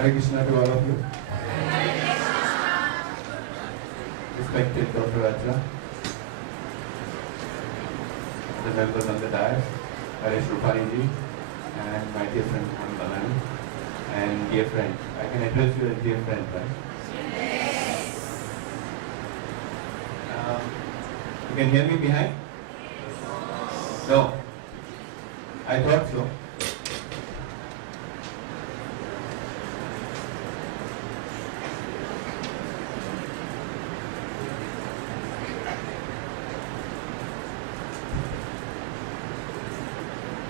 Hare Krishna to all of you. Respected Dr. Rajra, the members on the dais, Mahesh ji, and my dear friend Advani, and dear friend. I can address you as dear friend, right? Yes. You can hear me behind? No. I thought so.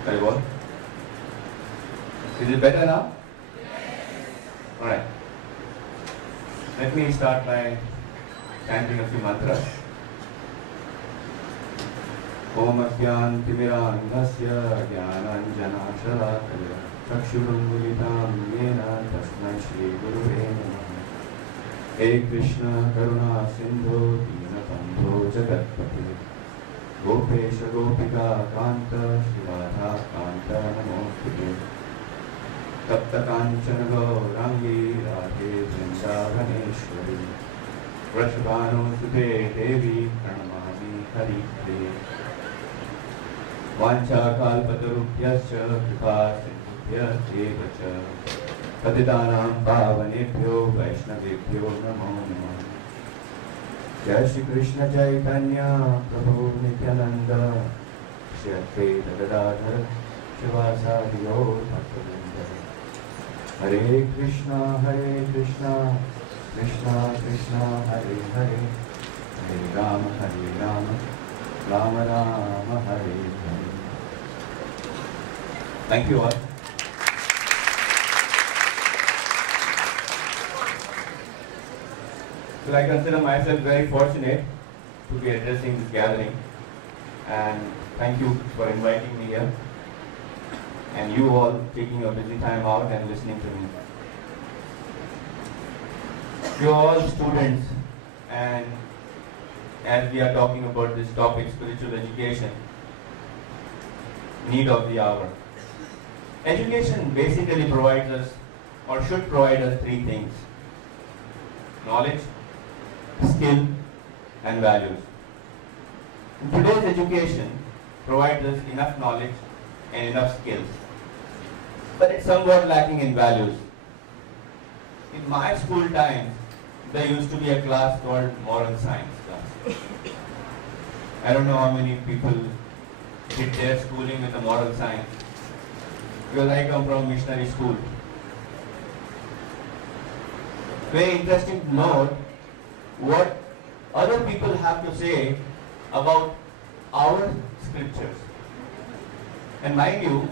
Very well. Is it better now? Yes. Alright. Let me start by chanting a few mantras. Om Asyan Timirandhasya Jnananjanashalakaya Chakshurungulitam Yena Tasmai Shri Guruve Namaha. Hey Krishna Karuna Sindhu Dinabandho Jagatpati Gopesha Gopika Kanta Shivadha Kanta Namostute Tapta Kanchana Gaurangi Radhe Vrindavaneshwari Vrashabhanu Sute Devi Pranamami Hari Hari Vancha Kalpatarubhyascha Kripa Sindhubhya Eva Cha Patitanam Pavanebhyo Vaishnavebhyo Namo Namah. Jai Shri Krishna Chaitanya Prabhu Nityananda Shri Advaita Gadadhara Shivasadiyo Bhaktivinoda. Hare Krishna Krishna Krishna Hare Hare Hare Rama Rama Rama Hare Hare. Thank you all. So I consider myself very fortunate to be addressing this gathering, and thank you for inviting me here and you all taking your busy time out and listening to me. You are all students, and as we are talking about this topic, spiritual education, need of the hour. Education basically provides us, or should provide us, three things: knowledge, skill, and values. Today's education provides us enough knowledge and enough skills, but it's somewhat lacking in values. In my school times, there used to be a class called moral science class. I don't know how many people did their schooling with a moral science, because I come from missionary school. Very interesting to note what other people have to say about our scriptures. And mind you,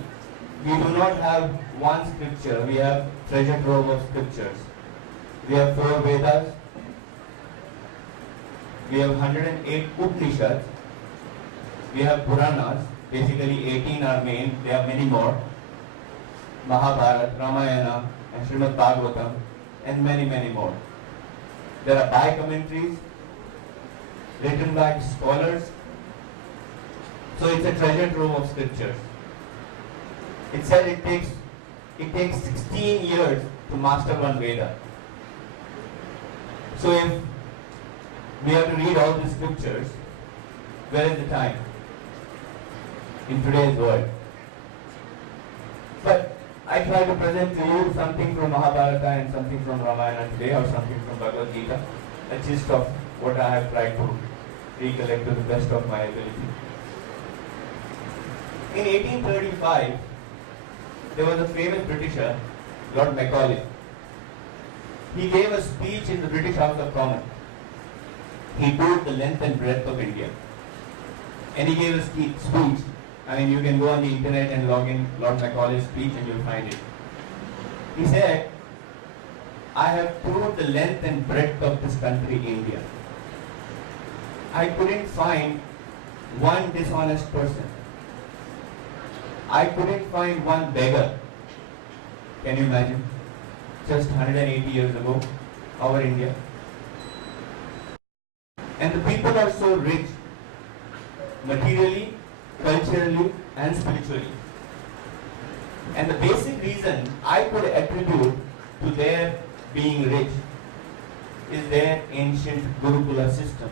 we do not have one scripture, we have treasure trove of scriptures. We have 4 Vedas, we have 108 Upanishads, we have Puranas, basically 18 are main, there are many more, Mahabharata, Ramayana, and Srimad Bhagavatam, and many more. There are bi-commentaries written by scholars. So it's a treasure trove of scriptures. It said it takes 16 years to master one Veda. So if we have to read all the scriptures, where is the time in today's world? But I try to present to you something from Mahabharata and something from Ramayana today, or something from Bhagavad Gita, a gist of what I have tried to recollect to the best of my ability. In 1835, there was a famous Britisher, Lord Macaulay. He gave a speech in the British House of Commons. He toured the length and breadth of India. And he gave a speech. I mean, you can go on the internet and log in Lord Macaulay's speech and you'll find it. He said, I have toured the length and breadth of this country, India. I couldn't find one dishonest person. I couldn't find one beggar. Can you imagine? Just 180 years ago, our India. And the people are so rich, materially, culturally, and spiritually. And the basic reason I could attribute to their being rich is their ancient Gurukula system.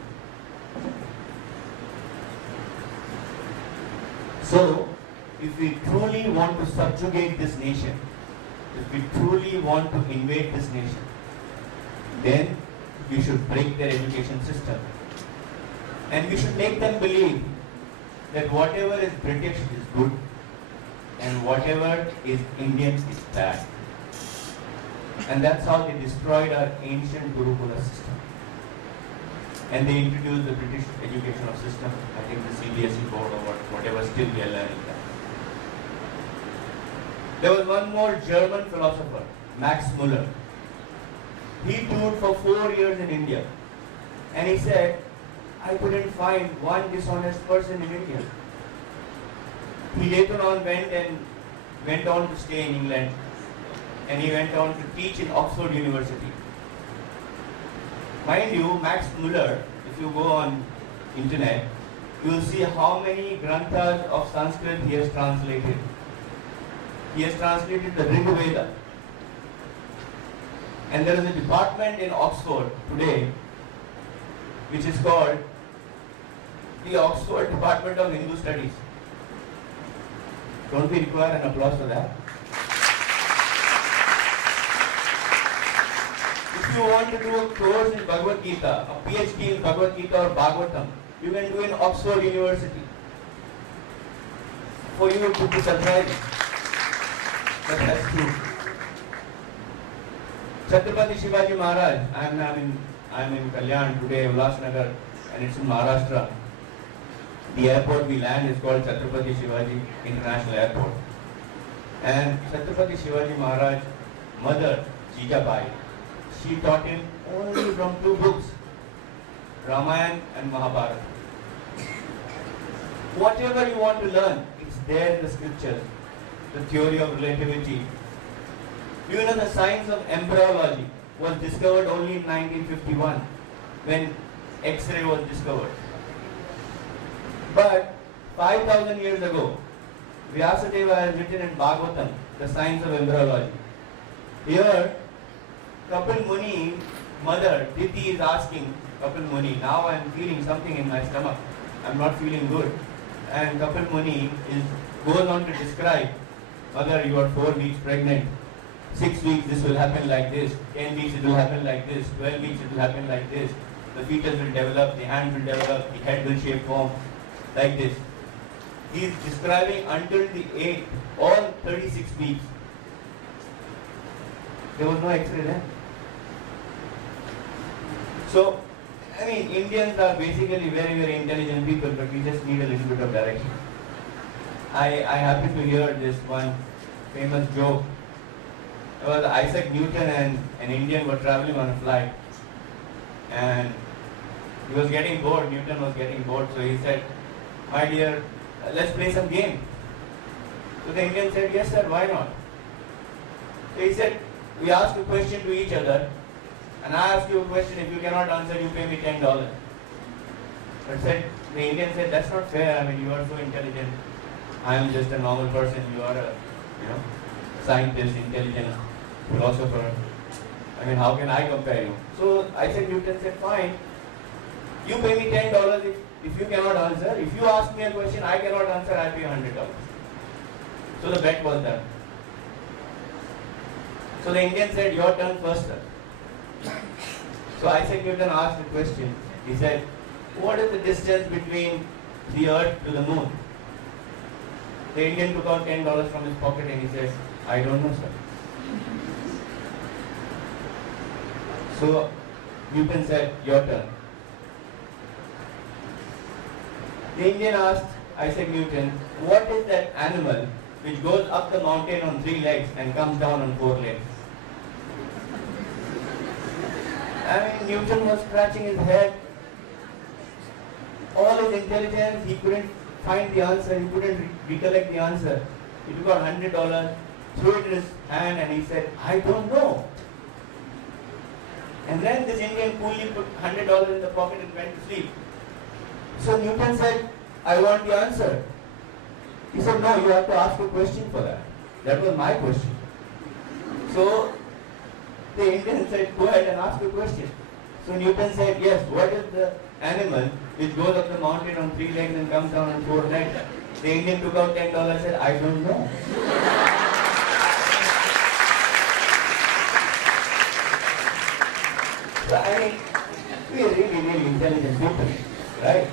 So, if we truly want to subjugate this nation, if we truly want to invade this nation, then we should break their education system. And we should make them believe that whatever is British is good and whatever is Indian is bad. And that's how they destroyed our ancient Gurukula system. And they introduced the British educational system, I think the CBSE board or whatever, still we are learning that. There was one more German philosopher, Max Muller. He toured for 4 years in India. And he said, I couldn't find one dishonest person in India. He later on went on to stay in England, and he went on to teach in Oxford University. Mind you, Max Muller, if you go on internet, you will see how many granthas of Sanskrit he has translated. He has translated the Rig Veda. And there is a department in Oxford today which is called the Oxford Department of Hindu Studies. Don't we require an applause for that? If you want to do a course in Bhagavad Gita, a PhD in Bhagavad Gita or Bhagavatam, you can do in Oxford University. For you to be surprised. But that's true. Chhatrapati Shivaji Maharaj, I'm in Kalyan today, Ulhasnagar, and it's in Maharashtra. The airport we land is called Chhatrapati Shivaji International Airport. And Chhatrapati Shivaji Maharaj, mother, Jijabai, she taught him only from 2 books, Ramayana and Mahabharata. Whatever you want to learn, it's there in the scriptures. The theory of relativity. You know, the science of embryology was discovered only in 1951 when X-ray was discovered. But 5,000 years ago, Vyasadeva has written in Bhagavatam, the science of embryology. Here, Kapil Muni, mother, Diti is asking Kapil Muni, now I am feeling something in my stomach. I am not feeling good. And Kapil Muni goes on to describe, mother, you are 4 weeks pregnant. 6 weeks this will happen like this. 10 weeks it will happen like this. 12 weeks it will happen like this. The fetus will develop, the hand will develop, the head will shape form like this. He is describing until the 8th, all 36 weeks. There was no X-ray there. So, I mean, Indians are basically very, very intelligent people, but we just need a little bit of direction. I happened to hear this one famous joke. It was Isaac Newton and an Indian were traveling on a flight. And he was getting bored, Newton was getting bored, so he said, my dear, let's play some game. So the Indian said, yes sir, why not? So he said, we asked a question to each other, and I ask you a question, if you cannot answer, you pay me $10. But the Indian said, that's not fair, I mean, you are so intelligent. I am just a normal person, you are a, scientist, intelligent, philosopher. I mean, how can I compare you? So Isaac Newton said, fine, you pay me $10 if you cannot answer. If you ask me a question, I cannot answer, I'll pay $100. So the bet was done. So the Indian said, your turn first, sir. So Isaac Newton asked the question. He said, what is the distance between the earth to the moon? The Indian took out $10 from his pocket and he said, I don't know, sir. So Newton said, your turn. The Indian asked Isaac Newton, what is that animal which goes up the mountain on 3 legs and comes down on 4 legs? I mean, Newton was scratching his head. All his intelligence, he couldn't find the answer, he couldn't recollect the answer. He took out $100, threw it in his hand and he said, I don't know. And then this Indian coolly put $100 in the pocket and went to sleep. So Newton said, I want the answer. He said, no, you have to ask a question for that. That was my question. So The Indian said, go ahead and ask the question. So Newton said, yes, what is the animal which goes up the mountain on 3 legs and comes down on 4 legs? The Indian took out $10 and said, I don't know. So I mean, we are really, really intelligent people, right?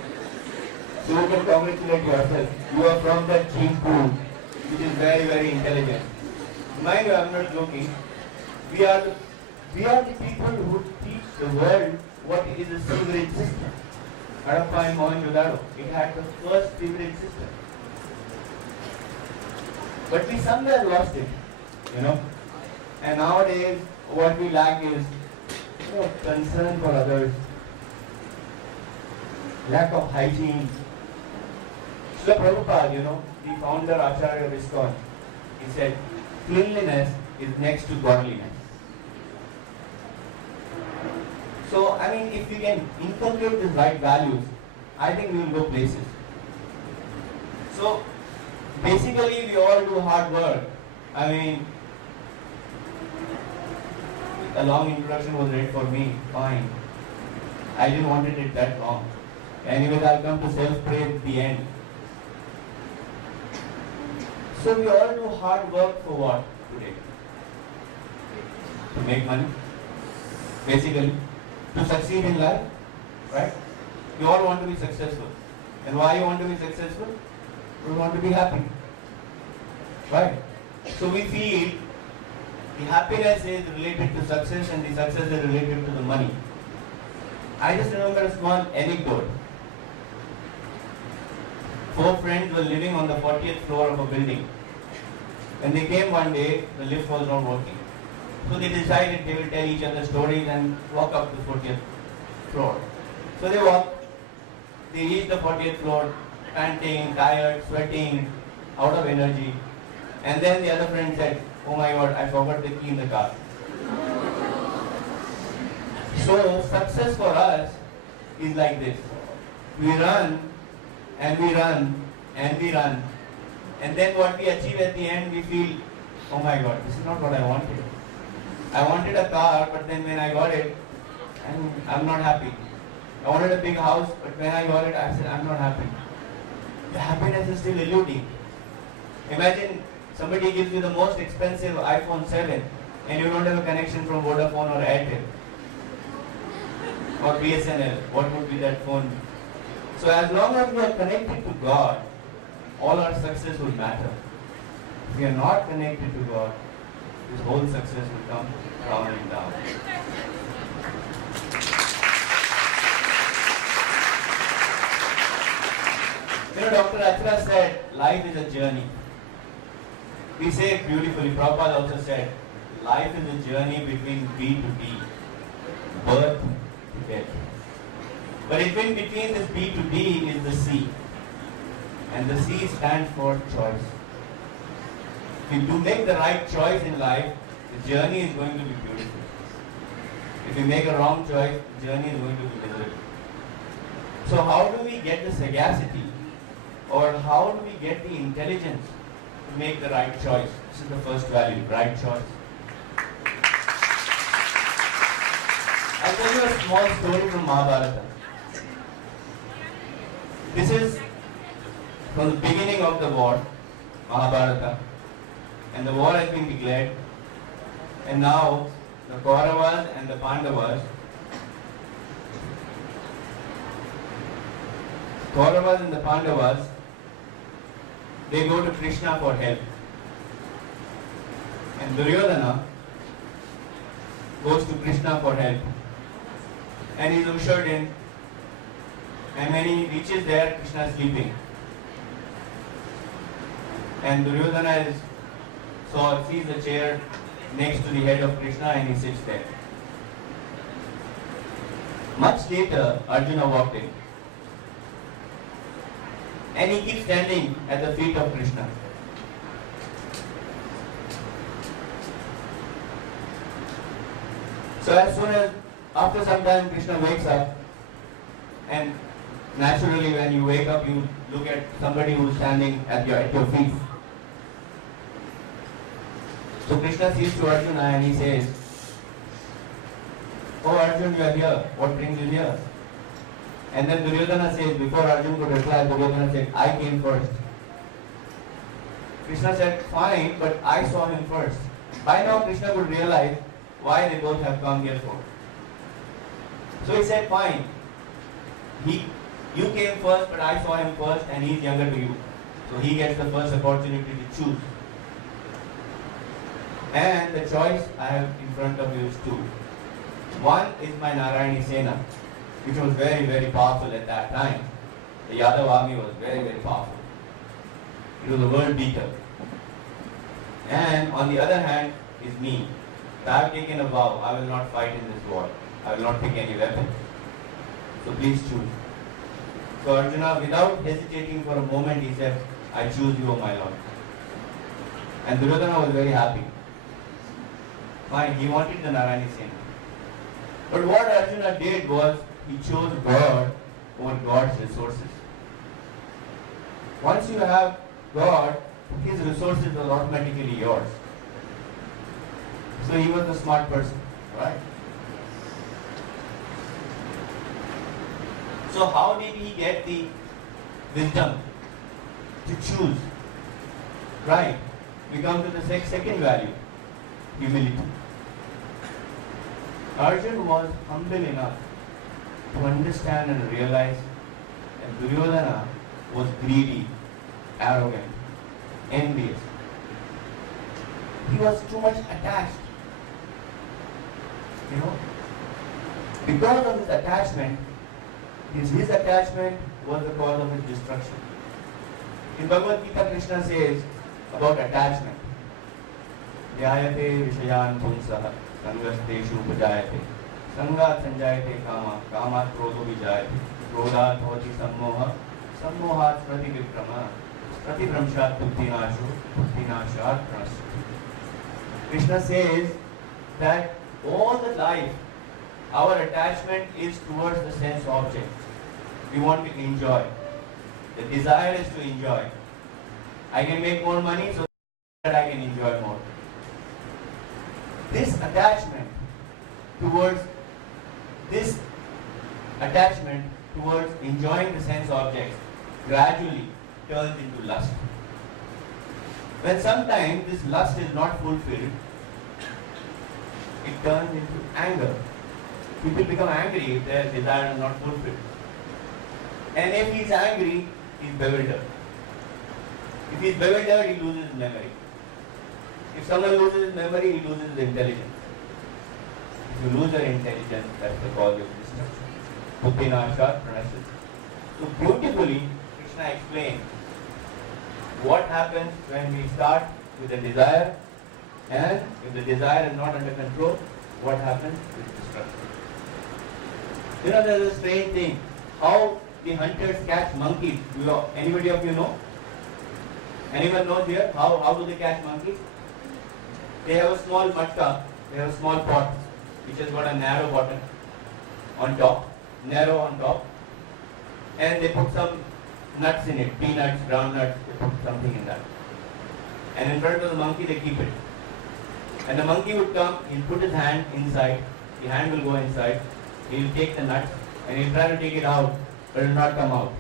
So you can congratulate yourself. You are from that gene pool, which is very, very intelligent. Mind you, I'm not joking. We are the people who teach the world what is a sewerage system. Harappa and Mohenjo-daro, it had the first sewerage system. But we somewhere lost it, you know. And nowadays, what we lack is, concern for others, lack of hygiene. Srila Prabhupada, the founder Acharya of ISKCON, he said, cleanliness is next to godliness. So, I mean, if we can inculcate these right values, I think we will go places. So, basically, we all do hard work. I mean, a long introduction was read for me, fine. I didn't want it that long. Anyways, I'll come to self-praise at the end. So we all do hard work for what today? To make money, basically. To succeed in life, right? We all want to be successful. And why you want to be successful? We want to be happy, right? So we feel the happiness is related to success and the success is related to the money. I just remember a small anecdote. 4 friends were living on the 40th floor of a building. When they came one day, the lift was not working. So they decided they will tell each other stories and walk up to the 40th floor. So they walked. They reached the 40th floor, panting, tired, sweating, out of energy. And then the other friend said, oh my God, I forgot the key in the car. So success for us is like this. We run and we run and we run. And then what we achieve at the end, we feel, oh my God, this is not what I wanted. I wanted a car, but then when I got it, I'm not happy. I wanted a big house, but when I got it, I said, I'm not happy. The happiness is still eluding. Imagine somebody gives you the most expensive iPhone 7 and you don't have a connection from Vodafone or Airtel or BSNL. What would be that phone? So as long as we are connected to God, all our success will matter. If we are not connected to God, this whole success will come crumbling down. Dr. Achra said, life is a journey. We say it beautifully. Prabhupada also said, life is a journey between B to D, birth to death. But between this B to D is the C. And the C stands for choice. If you do make the right choice in life, the journey is going to be beautiful. If you make a wrong choice, the journey is going to be miserable. So how do we get the sagacity? Or how do we get the intelligence to make the right choice? This is the first value, right choice. I'll tell you a small story from Mahabharata. This is from the beginning of the war, Mahabharata. And the war has been declared. And now the Kauravas and the Pandavas, they go to Krishna for help. And Duryodhana goes to Krishna for help. And he's ushered in. And when he reaches there, Krishna is sleeping. And Duryodhana sees the chair next to the head of Krishna and he sits there. Much later, Arjuna walked in. And he keeps standing at the feet of Krishna. So as soon as, after some time, Krishna wakes up, and naturally when you wake up, you look at somebody who's standing at your feet. So Krishna sees to Arjuna and he says, "Oh Arjun, you are here. What brings you here?" And then Duryodhana says, before Arjun could reply, Duryodhana said, "I came first." Krishna said, "Fine, but I saw him first." By now Krishna could realize why they both have come here for. So he said, "Fine. You came first, but I saw him first, and he is younger to you. So he gets the first opportunity to choose. And the choice I have in front of you is two. One is my Narayani Sena, which was very, very powerful at that time. The Yadav army was very, very powerful. It was a world beater. And on the other hand is me. I have taken a vow, I will not fight in this war. I will not pick any weapon. So please choose." So Arjuna, without hesitating for a moment, he said, "I choose you, O my Lord." And Duryodhana was very happy. Fine, he wanted the Narayani Sena. But what Arjuna did was, he chose God over God's resources. Once you have God, his resources are automatically yours. So he was a smart person, right? So how did he get the wisdom to choose? Right. We come to the second value, humility. Arjun was humble enough to understand and realize that Duryodhana was greedy, arrogant, envious. He was too much attached. Because of his attachment, his attachment was the cause of his destruction. In Bhagavad Gita, Krishna says about attachment, "Dhyayate vishayan punsah sangasteshu upajayate sangat sanjayate kama kamat krodho vijayate krodhat bhavati sammoha sammohat prativikrama prativramshat buddhinasho buddhinashat pranasya." Krishna says that all the life, our attachment is towards the sense object. We want to enjoy. The desire is to enjoy. I can make more money so that I can enjoy more. This attachment towards enjoying the sense objects gradually turns into lust. When sometimes this lust is not fulfilled, it turns into anger. People become angry if their desire is not fulfilled. And if he is angry, he is bewildered. If he is bewildered, he loses his memory. If someone loses his memory, he loses his intelligence. If you lose your intelligence, that's the cause of destruction. Buddhinashat pranasya. So beautifully, Krishna explained what happens when we start with a desire, and if the desire is not under control, what happens with destruction. There's a strange thing. How the hunters catch monkeys. Anybody of you know? Anyone knows here? How do they catch monkeys? They have a small matka, they have a small pot, which has got a narrow bottom on top, narrow on top, and they put some nuts in it, peanuts, groundnuts, they put something in that. And in front of the monkey they keep it. And the monkey would come, he'll put his hand inside, the hand will go inside, he'll take the nuts and he'll try to take it out, but it will not come out.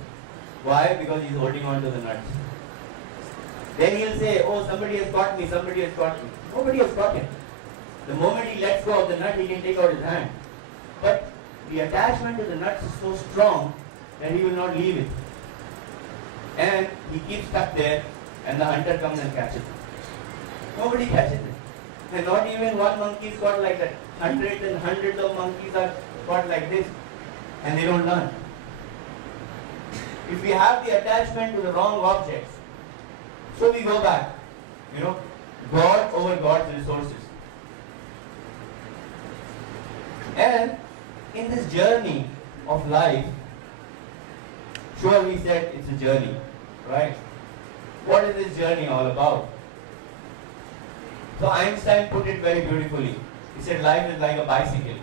Why? Because he's holding on to the nuts. Then he'll say, "Oh, somebody has caught me, somebody has caught me." Nobody has caught him. The moment he lets go of the nut, he can take out his hand. But the attachment to the nuts is so strong that he will not leave it. And he keeps stuck there, and the hunter comes and catches him. Nobody catches him. And not even one monkey is caught like that. Hundreds and hundreds of monkeys are caught like this, and they don't learn. If we have the attachment to the wrong objects, so we go back, God over God's resources. And in this journey of life, sure we said it's a journey, right? What is this journey all about? So Einstein put it very beautifully. He said life is like a bicycle.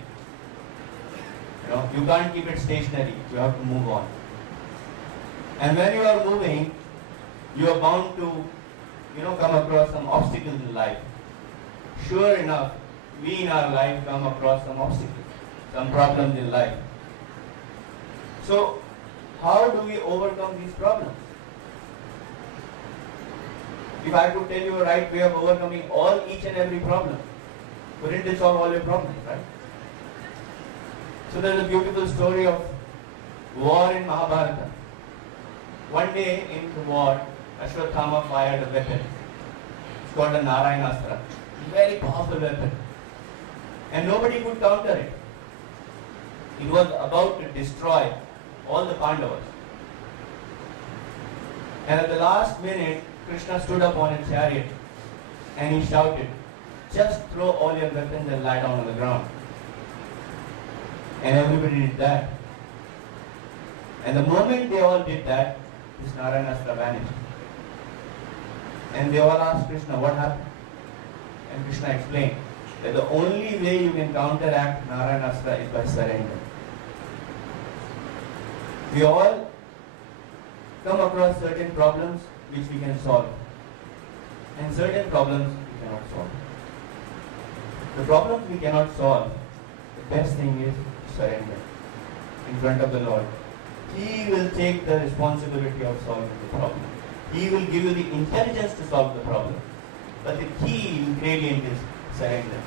You can't keep it stationary, you have to move on. And when you are moving, you are bound to come across some obstacles in life. Sure enough, we in our life come across some obstacles. some problems in life. So, how do we overcome these problems? If I could tell you a right way of overcoming each and every problem, wouldn't it solve all your problems, right? So there's a beautiful story of war in Mahabharata. One day in the war, Ashwatthama fired a weapon. It's called a Narayana very powerful weapon. And nobody could counter it. It was about to destroy all the Pandavas. And at the last minute, Krishna stood up on a chariot and he shouted, "Just throw all your weapons and lie down on the ground." And everybody did that. And the moment they all did that, this Narayana vanished. And they all asked Krishna, "What happened?" And Krishna explained that the only way you can counteract Narayana is by surrender. We all come across certain problems which we can solve, and certain problems we cannot solve. The problems we cannot solve, the best thing is surrender in front of the Lord. He will take the responsibility of solving the problem. He will give you the intelligence to solve the problem. But the key ingredient is surrender.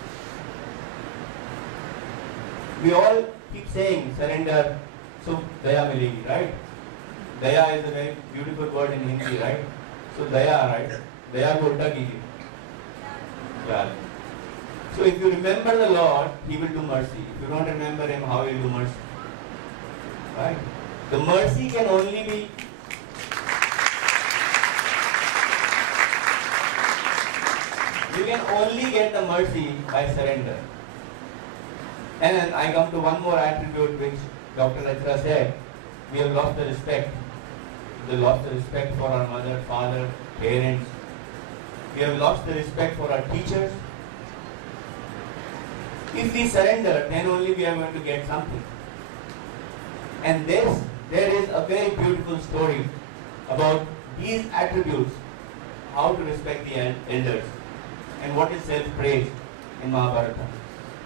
We all keep saying surrender, so daya milegi, right? Daya is a very beautiful word in Hindi, right? So daya, right? Daya ko ulta kijiye. Yeah. So if you remember the Lord, He will do mercy. If you don't remember Him, how will He do mercy? Right? The mercy can only be you can only get the mercy by surrender. And then I come to one more attribute which Dr. Rachra said. We have lost the respect. We have lost the respect for our mother, father, parents. We have lost the respect for our teachers. If we surrender, then only we are going to get something. And there is a very beautiful story about these attributes, how to respect the elders, and what is self-praise in Mahabharata,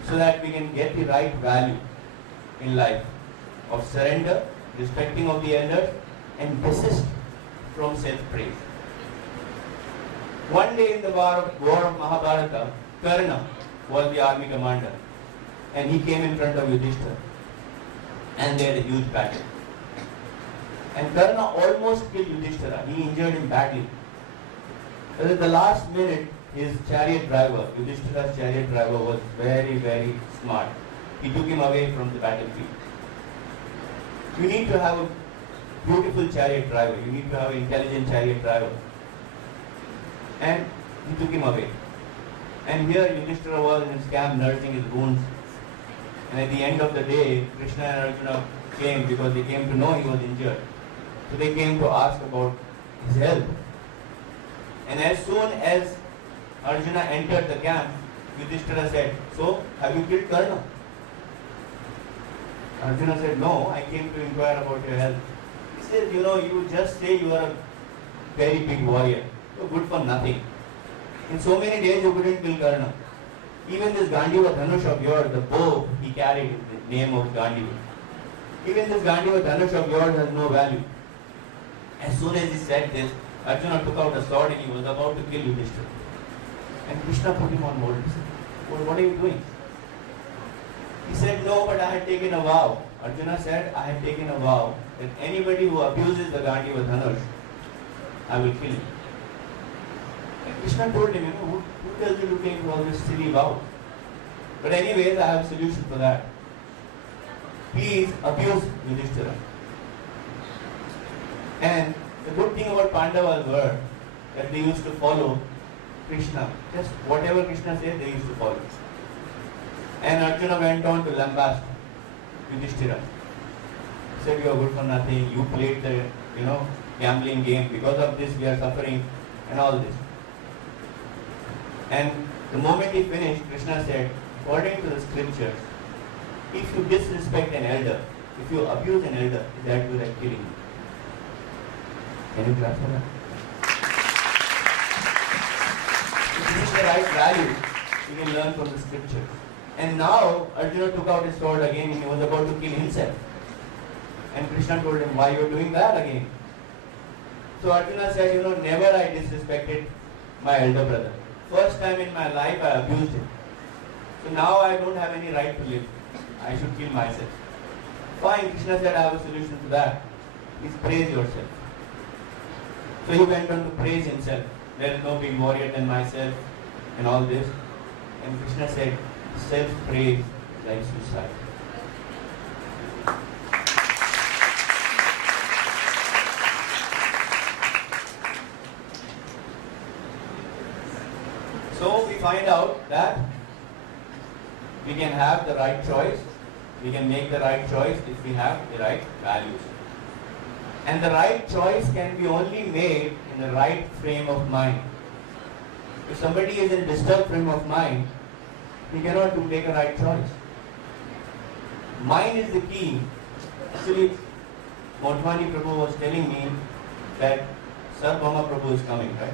so that we can get the right value in life of surrender, respecting of the elders, and desist from self-praise. One day in the war of Mahabharata, Karna was the army commander, and he came in front of Yudhishthira, and they had a huge battle. And Karna almost killed Yudhishthira. He injured him badly. But at the last minute, his chariot driver, Yudhishthira's chariot driver, was very, very smart. He took him away from the battlefield. You need to have a beautiful chariot driver. You need to have an intelligent chariot driver. And he took him away. And here Yudhishthira was in his camp nursing his wounds. And at the end of the day, Krishna and Arjuna came because they came to know he was injured. So they came to ask about his health. And as soon as Arjuna entered the camp, Yudhishthira said, "So, have you killed Karna?" Arjuna said, "No, I came to inquire about your health." He said, "You just say you are a very big warrior. You're good for nothing. In so many days you couldn't kill Karna. Even this Gandiva Dhanush of yours, the bow he carried is the name of Gandiva. Even this Gandiva Dhanush of yours has no value." As soon as he said this, Arjuna took out a sword and he was about to kill Yudhishthira. And Krishna put him on hold. He said, "Well, what are you doing?" He said, "No, but I had taken a vow." Arjuna said, "I had taken a vow that anybody who abuses the Gandiva Dhanush, I will kill him." And Krishna told him, who tells you to take all this silly vow? But anyways, I have a solution for that. Please abuse Yudhishthira. And the good thing about Pandavas were that they used to follow Krishna. Just whatever Krishna said, they used to follow. And Arjuna went on to lambast Yudhishthira. He said, "You are good for nothing. You played the, gambling game. Because of this, we are suffering," and all this. And the moment he finished, Krishna said, "According to the scriptures, if you disrespect an elder, if you abuse an elder, that will like killing you." Can you clap for that? If this is the right value, you can learn from the scriptures. And now Arjuna took out his sword again and he was about to kill himself. And Krishna told him, why you are doing that again? So Arjuna said, never I disrespected my elder brother. First time in my life I abused him. So now I don't have any right to live. I should kill myself. Fine, Krishna said, I have a solution to that. Please praise yourself. So he went on to praise himself. There is no big warrior than myself and all this. And Krishna said, self-praise is like suicide. So we find out that we can have the right choice. We can make the right choice if we have the right values. And the right choice can be only made in the right frame of mind. If somebody is in a disturbed frame of mind, he cannot make a right choice. Mind is the key. Actually, Advani Prabhu was telling me that Sarvabhauma Prabhu is coming, right?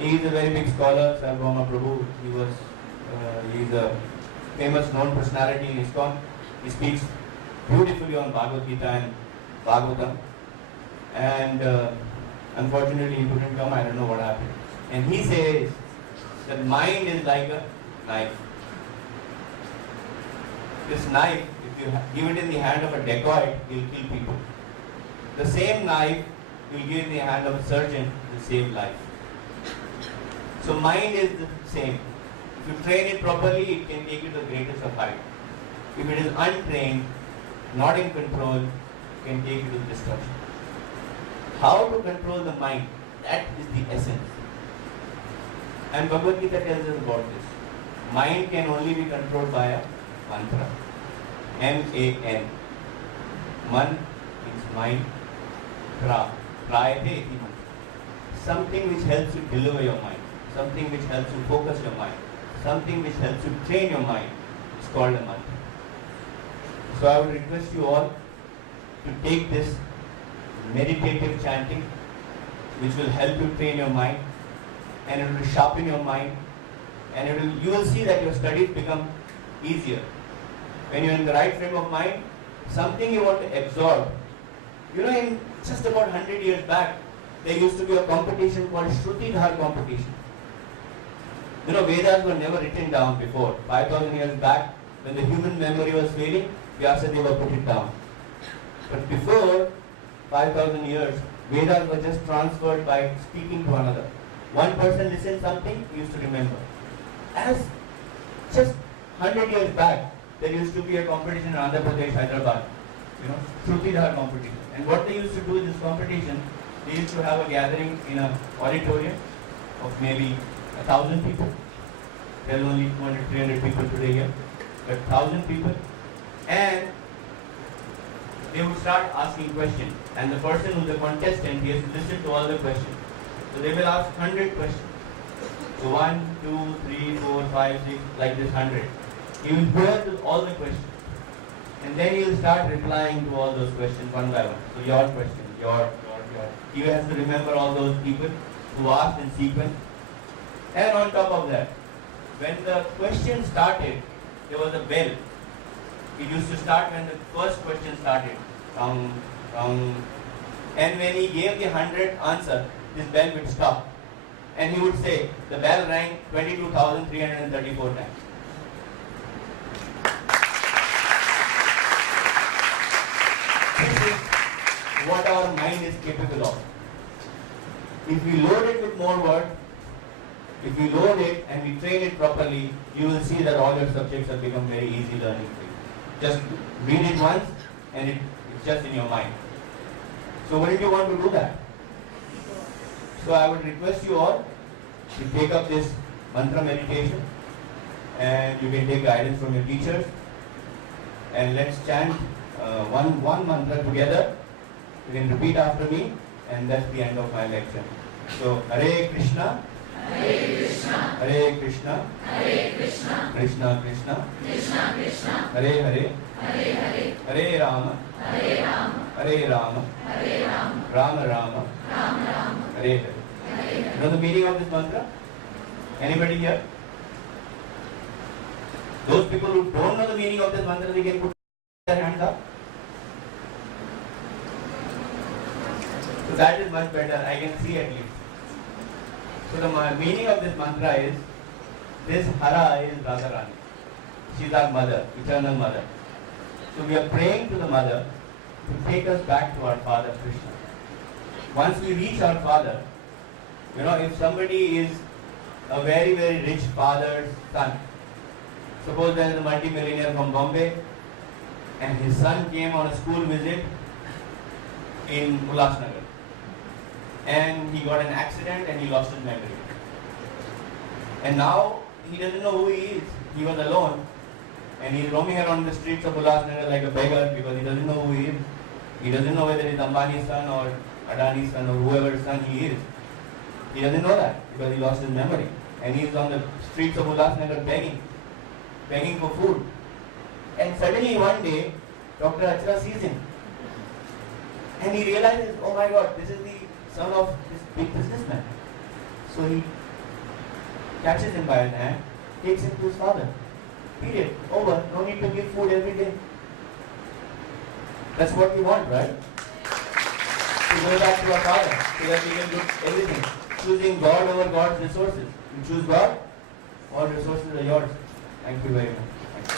He is a very big scholar, Sarvabhauma Prabhu. He is a famous known personality in ISKCON. He speaks beautifully on Bhagavad Gita and Bhagavatam. And unfortunately he couldn't come, I don't know what happened. And he says that mind is like a knife. This knife, if you give it in the hand of a dacoit, it will kill people. The same knife you will give in the hand of a surgeon, it will save life. So mind is the same. If you train it properly, it can take you to the greatest of height. If it is untrained, not in control, it can take you to destruction. How to control the mind? That is the essence. And Bhagavad Gita tells us about this. Mind can only be controlled by a mantra. M-A-N. Man means mind. Tra. Trayate iti mantra. Something which helps you deliver your mind. Something which helps you focus your mind. Something which helps you train your mind. It's called a mantra. So I would request you all to take this meditative chanting, which will help you train your mind, and it will sharpen your mind, and you will see that your studies become easier. When you are in the right frame of mind, something you want to absorb. In just about 100 years back, there used to be a competition called Shruti-Dhar competition. Vedas were never written down before. 5,000 years back, when the human memory was failing, Vyasadeva put it down. But before 5,000 years, Vedas were just transferred by speaking to another. One person listened something, he used to remember. As just 100 years back, there used to be a competition in Andhra Pradesh, Hyderabad. Shruti-Dhar competition. And what they used to do in this competition, they used to have a gathering in an auditorium of maybe 1,000 people. There are only 200, 300 people today here. But 1,000 people. And they would start asking questions. And the person who's the contestant, he has to listen to all the questions. So they will ask 100 questions. So 1, 2, 3, 4, 5, 6, like this 100. He will hear all the questions. And then he will start replying to all those questions one by one. So your question, your. He has to remember all those people who asked in sequence. And on top of that, when the question started, there was a bell. It used to start when the first question started. And when he gave the 100th answer, this bell would stop. And he would say, the bell rang 22,334 times. This is what our mind is capable of. If we load it with more words, if we load it and we train it properly, you will see that all your subjects have become very easy learning for you. Just read it once and it's just in your mind. So wouldn't you want to do that? So I would request you all to take up this mantra meditation, and you can take guidance from your teachers, and let's chant one mantra together. You can repeat after me, and that's the end of my lecture. So Hare Krishna, Hare Krishna, Hare Krishna, Hare Krishna, Krishna Krishna, Krishna Krishna, Hare Hare, Hare Hare, Hare Rama, Hare Rama, Hare Rama, Hare Rama, Rama Rama, Rama Rama, Hare Hare. Hare Hare. You know the meaning of this mantra? Anybody here? Those people who don't know the meaning of this mantra, they can put their hands up. So that is much better, I can see at least. So the meaning of this mantra is, this Hara is Radharani. She is our mother, eternal mother. So we are praying to the mother to take us back to our father Krishna. Once we reach our father, if somebody is a very, very rich father's son, suppose there is a multi-millionaire from Bombay and his son came on a school visit in Ulhasnagar and he got an accident and he lost his memory. And now he doesn't know who he is. He was alone and he's roaming around the streets of Ulhasnagar like a beggar because he doesn't know who he is. He doesn't know whether he's Advani's son or Advani's son or whoever's son he is. He doesn't know that because he lost his memory. And he's on the streets of Ulhasnagar begging for food. And suddenly one day, Dr. Achra sees him. And he realizes, oh my God, this is the son of this big businessman. So he catches him by his hand, takes him to his father. Period. Over. No need to give food every day. That's what we want, right? To go back to our father so that we can do everything. Choosing God over God's resources. You choose God, all resources are yours. Thank you very much.